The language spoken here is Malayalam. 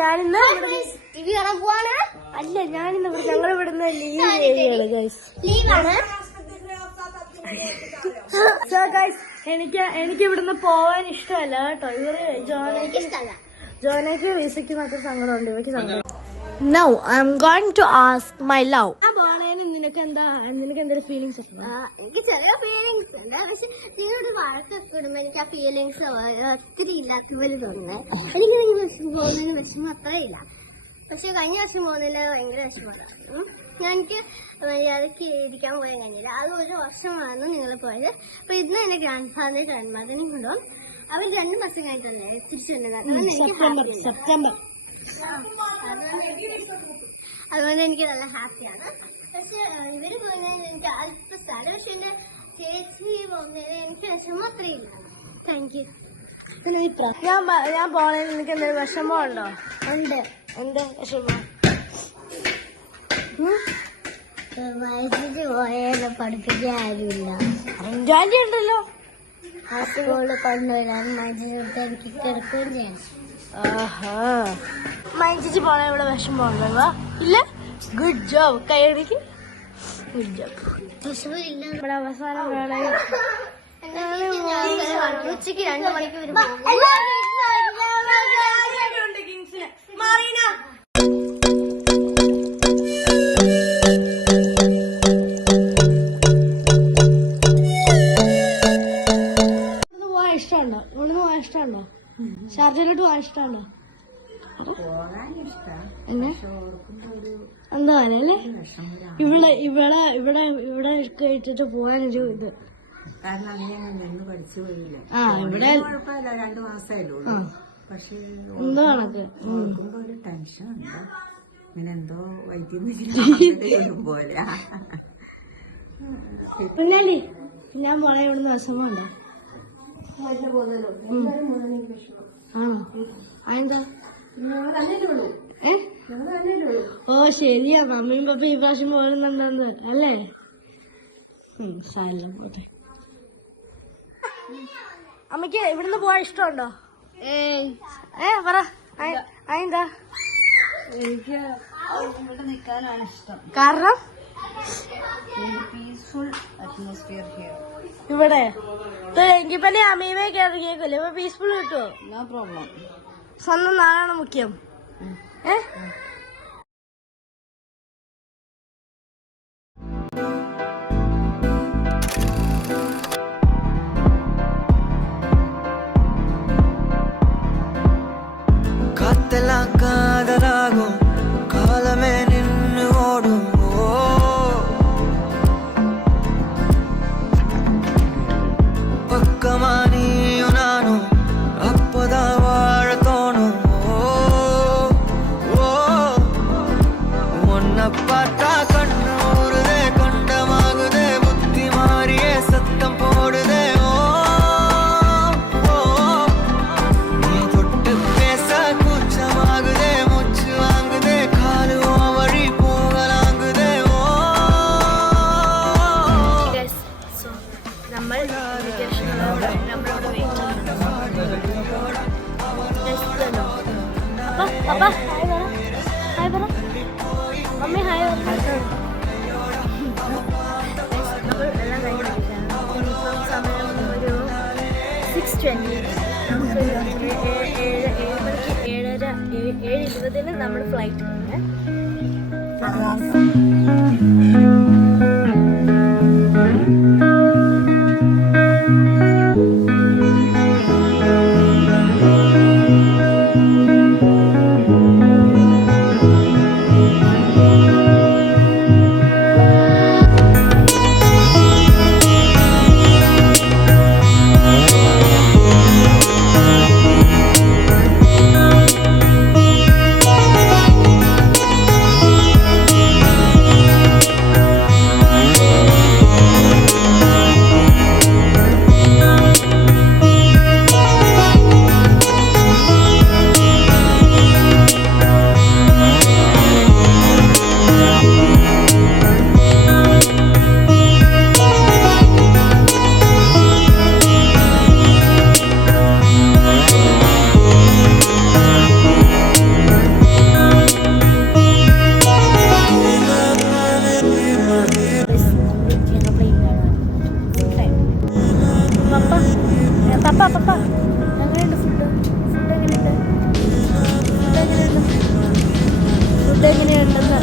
ഞാനിന്ന് അല്ല ഞാനിന്ന് ഞങ്ങൾ ഇവിടുന്ന് ലീവ് ചെയ്യുകയാണ് ഗൈസ്. എനിക്ക് ഇവിടുന്ന് പോവാൻ ഇഷ്ടമല്ല കേട്ടോ. ഇവര് ജോനയ്ക്ക് വിസയ്ക്ക് മാത്രം സങ്കടമുണ്ട്, ഇവയ്ക്ക് സങ്കടം. Now I'm going to ask my love. നിനക്ക് എന്തൊരു ഫീലിങ്സ്? എനിക്ക് ചെറിയ ഫീലിങ്സ് ഉണ്ട്, പക്ഷെ നിങ്ങളുടെ വഴക്കൊക്കെ ഇടുമ്പോ എനിക്ക് ആ ഫീലിങ്സ് ഒത്തിരി ഇല്ലാത്ത പോലെ തോന്നുന്നത്. എനിക്ക് പോകുന്നതിന് വിഷമം അത്രയില്ല, പക്ഷെ കഴിഞ്ഞ വർഷം പോകുന്നതിൽ ഭയങ്കര വിഷമമാണ്. എനിക്ക് മര്യാദക്ക് ഇരിക്കാൻ പോയാൽ കഴിഞ്ഞില്ല. അത് ഒരു വർഷമായിരുന്നു നിങ്ങൾ പോയത്. അപ്പൊ ഇന്ന് എന്റെ ഗ്രാൻഡ് ഫാദറിന്റെ ജന്മദിനം കൊണ്ടും അവർ 2 മാസം കഴിഞ്ഞിട്ടല്ലേ തിരിച്ചു വരുന്നത്. സെപ്റ്റംബർ. അതുകൊണ്ട് എനിക്ക് നല്ല ഹാപ്പിയാണ്. പക്ഷെ ഇവര് പോകുന്നതിന് എനിക്ക് അല്പ സ്ഥലം, പക്ഷെ എന്റെ ചേച്ചി പോകുന്നതിന് എനിക്ക് വിഷമം അത്രയില്ല. Thank you. ഞാൻ പോണതിന് എനിക്ക് എന്തെങ്കിലും വിഷമമുണ്ടോ? ഉണ്ട്. എന്ത് വിഷമം? വയസ്സിച്ച് പോയാലോ പഠിപ്പിക്കാൻ ആരുമില്ല. അഞ്ചാന്റി ഉണ്ടല്ലോ, സ്കൂളിൽ കൊണ്ടുവരാൻ മനുഷ്യർക്ക് എനിക്ക് കിടക്കുകയും ചെയ്യാം. മൈൻസിച്ച് പോണ ഇവിടെ വിഷമമുണ്ടോ? ഇല്ല. Good job. കൈയടിക്ക്. Good job. വിഷമില്ല. ഇവിടെ അവസാനം വേണേ ഉച്ചക്ക് 2 മണിക്ക് വരും. ഇവിടുന്ന് പോകാൻ ഇഷ്ടമുണ്ടോ? ഷാർജയിലോട്ട് പോകാൻ ഇഷ്ടമുണ്ടോ? എന്താ അല്ലേ ഇവിടെ ഇവിടെ ഇവിടെ ഇവിടെ ഇട്ടിട്ട് പോകാനൊരു ഇത്. ഇവിടെ 2 മാസമായല്ലോ, പക്ഷെ എന്തോ കണക്ക് ഒരു ടെൻഷൻ ഉണ്ട്. ഇങ്ങനെ എന്തോ വൈദ്യം പോലെ. പിന്നാലി ഞാൻ പോണേ ഇവിടുന്ന് വിഷമമുണ്ടോ? ആണോ? അതെന്താ? ഓ ശരിയാ, മമ്മിയും പപ്പ ഈ പ്രാവശ്യം പോകുന്നുണ്ടെന്ന് അല്ലേ? സാരില്ല, പോട്ടെ. അമ്മയ്ക്ക് ഇവിടുന്ന് പോവാൻ ഇഷ്ടമുണ്ടോ? പറ. അതെന്താ? എനിക്ക് ഇവിടെ നിൽക്കാനാണ് ഇഷ്ടം. കാരണം പീസ്ഫുൾ അറ്റ്മോസ്ഫിയർ ഹിയർ. ഇവിടെ എങ്കിൽ പിന്നെ അമ്മീമേ കേൾക്കില്ലേ? ഇപ്പൊ പീസ്ഫുൾ കിട്ടുമോ? No problem. സ്വന്തം നാടാണ് മുഖ്യം. കാത്തെല്ലാം കാതലാകും കാലമേ നിന്നു ഓടും. പക്കമാ നീയു നാനു അപ്പതാ വാഴ തോണു. മുന്ന പാത്താ കണ്ണു ഊറുതേ, കണ്ടമാകുതേ, ബുദ്ധി മാറിയേ, സത്തം പോടുതേ. പപ്പ ഹായ് പറ. ഹായ് പറ മമ്മി. ഹായ് പറ. നമ്മൾ എല്ലാം കഴിഞ്ഞിരിക്കുകയാണ്. ഇപ്പം സമയം ഒരു 6:20. നമുക്ക് 7:20 നമ്മൾ ഫ്ലൈറ്റ് ഉണ്ട്. പപ്പ എങ്ങനെയുണ്ട് ഫുഡ് എങ്ങനെയുണ്ടെന്ന്